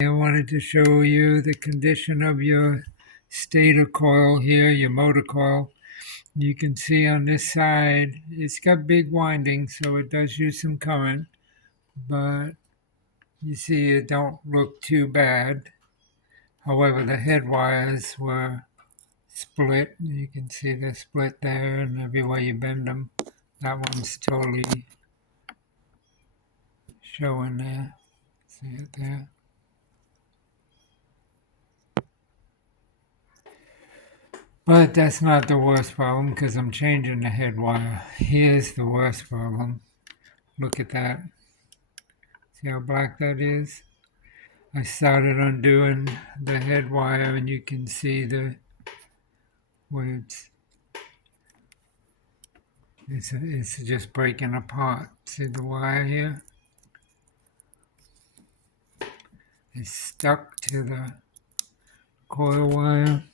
I wanted to show you the condition of your stator coil here, your motor coil. You can see on this side, it's got big windings, so it does use some current, but you see it don't look too bad. However, the head wires were split. You can see they're split there, and everywhere you bend them, that one's totally showing there. See it there? But that's not the worst problem because I'm changing the head wire. Here's the worst problem. Look at that. See how black that is? I started undoing the head wire and you can see the where it's just breaking apart. See the wire here? It's stuck to the coil wire.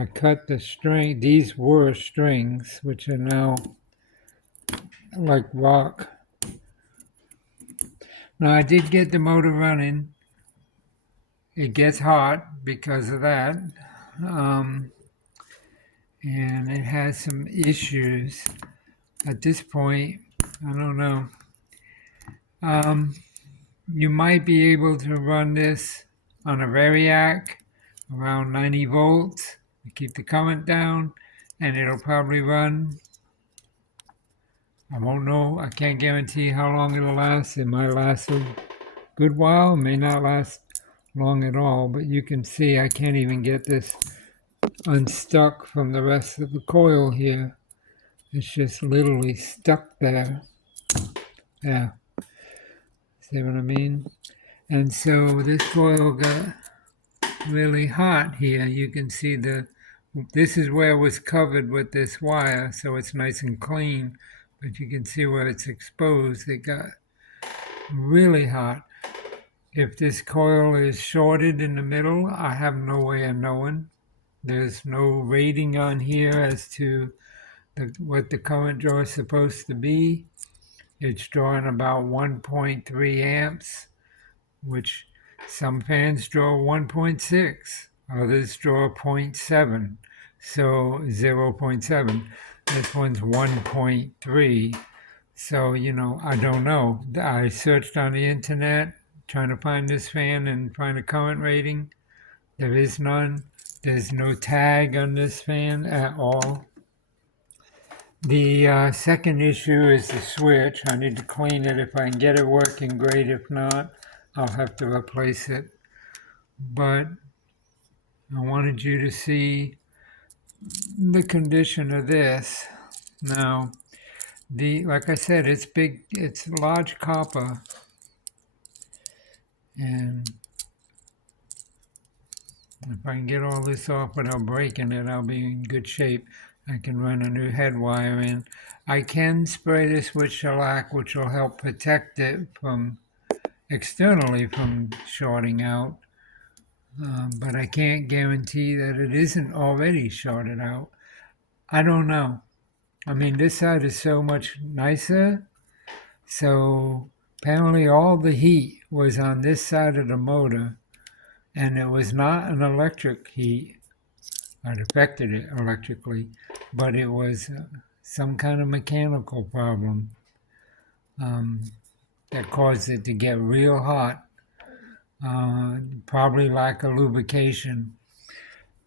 I cut the string. These were strings, which are now like rock. Now I did get the motor running. It gets hot because of that, and it has some issues. At this point, I don't know. You might be able to run this on a variac around 90 volts to keep the current down, and it'll probably run. I won't know. I can't guarantee how long it'll last. It might last a good while. It may not last long at all, but you can see I can't even get this unstuck from the rest of the coil here. It's just literally stuck there. Yeah. See what I mean? And so this coil got really hot here. You can see this is where it was covered with this wire, so it's nice and clean, but you can see where it's exposed. It got really hot. If this coil is shorted in the middle, I have no way of knowing. There's no rating on here as to what the current draw is supposed to be. It's drawing about 1.3 amps, which some fans draw 1.6, others draw 0.7, so 0.7. This one's 1.3. So, I don't know. I searched on the internet trying to find this fan and find a current rating. There is none. There's no tag on this fan at all. The second issue is the switch. I need to clean it. If I can get it working, great. If not, I'll have to replace it. But I wanted you to see the condition of this. Now, like I said, it's big. It's large copper, and if I can get all this off without breaking it, I'll be in good shape. I can run a new head wire in. I can spray this with shellac, which will help protect it from externally from shorting out. But I can't guarantee that it isn't already shorted out. I don't know. I mean, this side is so much nicer. So apparently all the heat was on this side of the motor, and it was not an electric heat. It affected it electrically, but it was some kind of mechanical problem that caused it to get real hot. Probably lack of lubrication.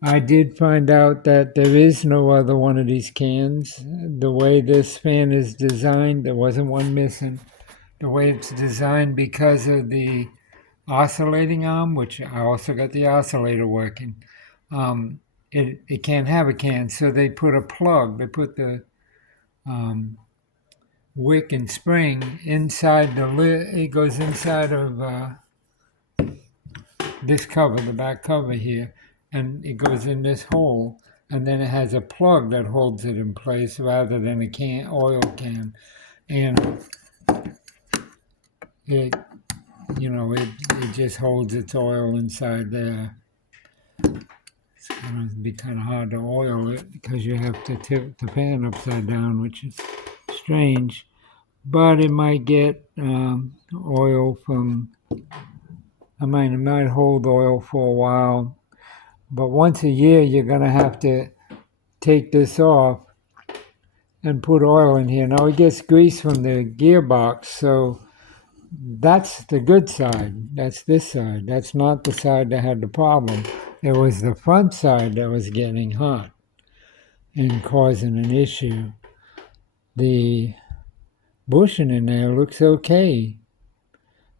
I did find out that there is no other one of these cans. The way this fan is designed, there wasn't one missing. The way it's designed because of the oscillating arm, which I also got the oscillator working, it can't have a can. So they put a plug. They put the wick and spring inside the lid. It goes inside of this cover, the back cover here, and it goes in this hole, and then it has a plug that holds it in place rather than a oil can, and it just holds its oil inside there. It's going to be kind of hard to oil it because you have to tip the pan upside down, which is strange, but it might get oil from I mean, it might hold oil for a while, but once a year you're going to have to take this off and put oil in here. Now it gets grease from the gearbox, so that's the good side. That's this side. That's not the side that had the problem. It was the front side that was getting hot and causing an issue. The bushing in there looks okay,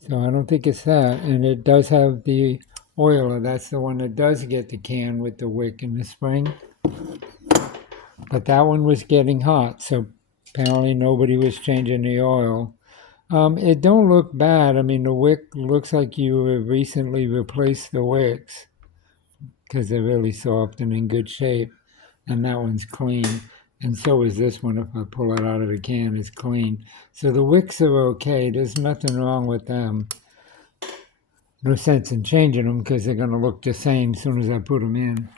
so I don't think it's that. And it does have the oiler. That's the one that does get the can with the wick in the spring. But that one was getting hot, so apparently nobody was changing the oil. It don't look bad. I mean, the wick looks like you have recently replaced the wicks because they're really soft and in good shape. And that one's clean. And so is this one. If I pull it out of the can, it's clean. So the wicks are okay. There's nothing wrong with them. No sense in changing them because they're going to look the same as soon as I put them in.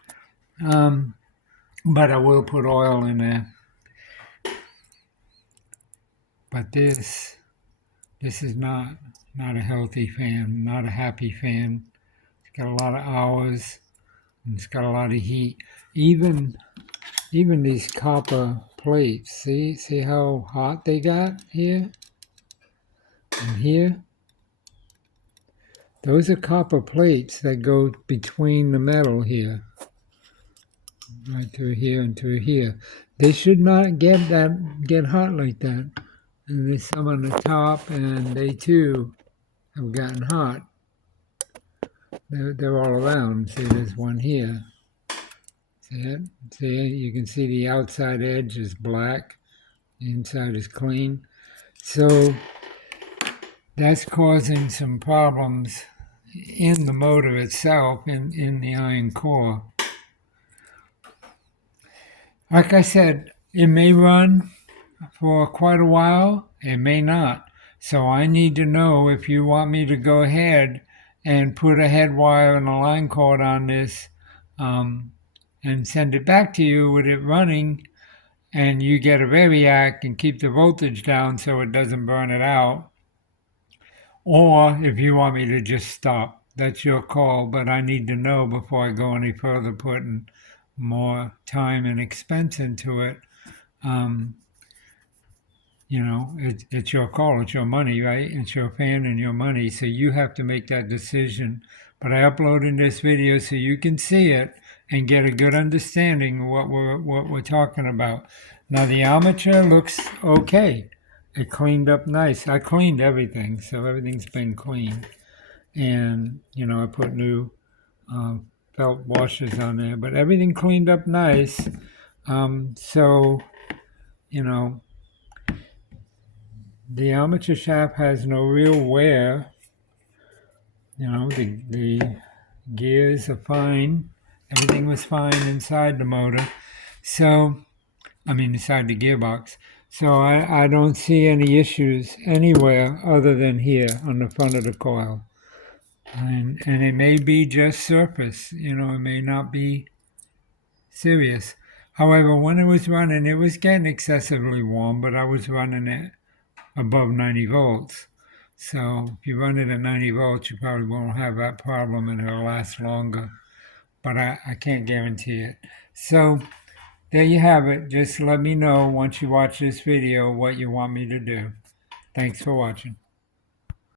But I will put oil in there. But this is not a healthy fan, not a happy fan. It's got a lot of hours and it's got a lot of heat. Even these copper plates, see how hot they got here and here? Those are copper plates that go between the metal here. Right through here and through here. They should not get hot like that. And there's some on the top, and they too have gotten hot. They're all around. See, there's one here. See it? See, you can see the outside edge is black, the inside is clean. So that's causing some problems in the motor itself, in the iron core. Like I said, it may run for quite a while, it may not. So I need to know if you want me to go ahead and put a head wire and a line cord on this and send it back to you with it running, and you get a variac and keep the voltage down so it doesn't burn it out. Or if you want me to just stop, that's your call, but I need to know before I go any further putting more time and expense into it. It's your call, it's your money, right? It's your fan and your money, so you have to make that decision. But I uploaded this video so you can see it and get a good understanding of what we're talking about. Now the armature looks okay. It cleaned up nice. I cleaned everything, so everything's been cleaned. And, I put new felt washers on there, but everything cleaned up nice. The armature shaft has no real wear. The gears are fine. Everything was fine inside the motor. Inside the gearbox. So I don't see any issues anywhere other than here on the front of the coil. And it may be just surface, it may not be serious. However, when it was running, it was getting excessively warm, but I was running it above 90 volts. So if you run it at 90 volts, you probably won't have that problem and it'll last longer. But I can't guarantee it. So there you have it. Just let me know once you watch this video what you want me to do. Thanks for watching.